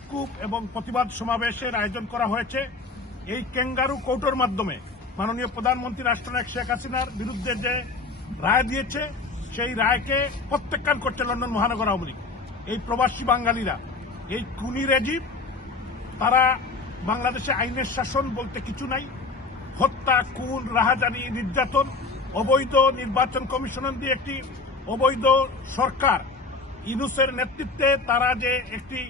বিক্ষোভ এবং প্রতিবাদ সমাবেশের আয়োজন করা হয়েছে। এই ক্যাঙ্গারু কোর্টের মাধ্যমে মাননীয় প্রধানমন্ত্রী রাষ্ট্রনায়ক শেখ হাসিনার বিরুদ্ধে যে রায় দিয়েছে সেই রায়কে প্রত্যাখ্যান করছে লন্ডন মহানগর আওয়ামী লীগ। এই প্রবাসী বাঙালিরা, এই খুনি রেজিম, তারা বাংলাদেশে আইনের শাসন বলতে কিছু নাই। হত্যা, খুন, রাহাজানি, নির্যাতন, অবৈধ নির্বাচন কমিশন দিয়ে একটি অবৈধ সরকার ইউনূসের নেতৃত্বে তারা যে একটি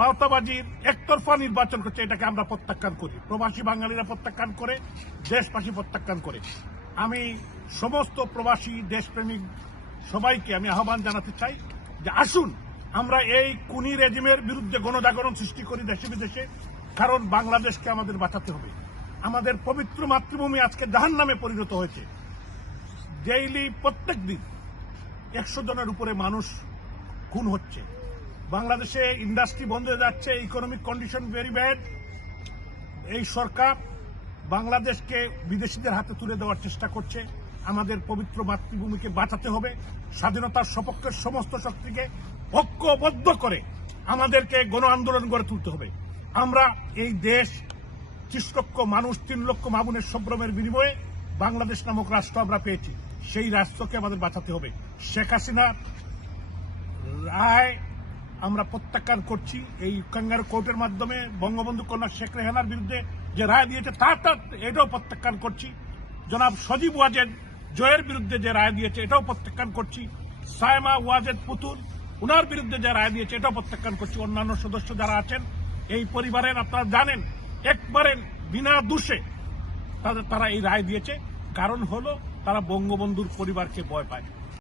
বার্তাবাজির একতরফা নির্বাচন করছে, এটাকে আমরা প্রত্যাখ্যান করি। প্রবাসী বাঙালিরা প্রত্যাখ্যান করে, দেশবাসী প্রত্যাখ্যান করে। আমি সমস্ত প্রবাসী দেশপ্রেমিক সবাইকে আমি আহ্বান জানাতে চাই যে আসুন আমরা এই খুনি রেজিমের বিরুদ্ধে গণজাগরণ সৃষ্টি করি দেশে বিদেশে। কারণ বাংলাদেশকে আমাদের বাঁচাতে হবে। আমাদের পবিত্র মাতৃভূমি আজকে জাহান্নামে পরিণত হয়েছে। ডেইলি প্রত্যেক দিন 100 জনের উপরে মানুষ খুন হচ্ছে। বাংলাদেশে ইন্ডাস্ট্রি বন্ধ হয়ে যাচ্ছে, ইকোনমিক কন্ডিশন ভেরি ব্যাড। এই সরকার বাংলাদেশকে বিদেশিদের হাতে তুলে দেওয়ার চেষ্টা করছে। আমাদের পবিত্র মাতৃভূমিকে বাঁচাতে হবে। স্বাধীনতার সপক্ষের সমস্ত শক্তিকে ঐক্যবদ্ধ করে আমাদেরকে গণ আন্দোলন গড়ে তুলতে হবে। আমরা এই দেশ 30 লক্ষ মানুষ, 3 লক্ষ মামুনের সম্ভ্রমের বিনিময়ে বাংলাদেশ নামক রাষ্ট্র আমরা পেয়েছি। সেই রাষ্ট্রকে আমাদের বাঁচাতে হবে। শেখ হাসিনার রায় আমরা প্রত্যাখ্যান করছি। এই ক্যাঙ্গারু কোর্টের মাধ্যমে বঙ্গবন্ধু কন্যা শেখ রেহানার বিরুদ্ধে যে রায় দিয়েছে এটাও প্রত্যাখ্যান করছি। জনাব সজীব ওয়াজেদ জয়ের বিরুদ্ধে যে রায় দিয়েছে এটাও প্রত্যাখ্যান করছি। সায়মা ওয়াজেদ পুতুল উনার বিরুদ্ধে যে রায় দিয়েছে এটাও প্রত্যাখ্যান করছি। অন্যান্য সদস্য যারা আছেন এই পরিবারের, আপনারা জানেন, একবারে বিনা দোষে তারা এই রায় দিয়েছে। কারণ হলো তারা বঙ্গবন্ধুর পরিবারকে ভয় পায়।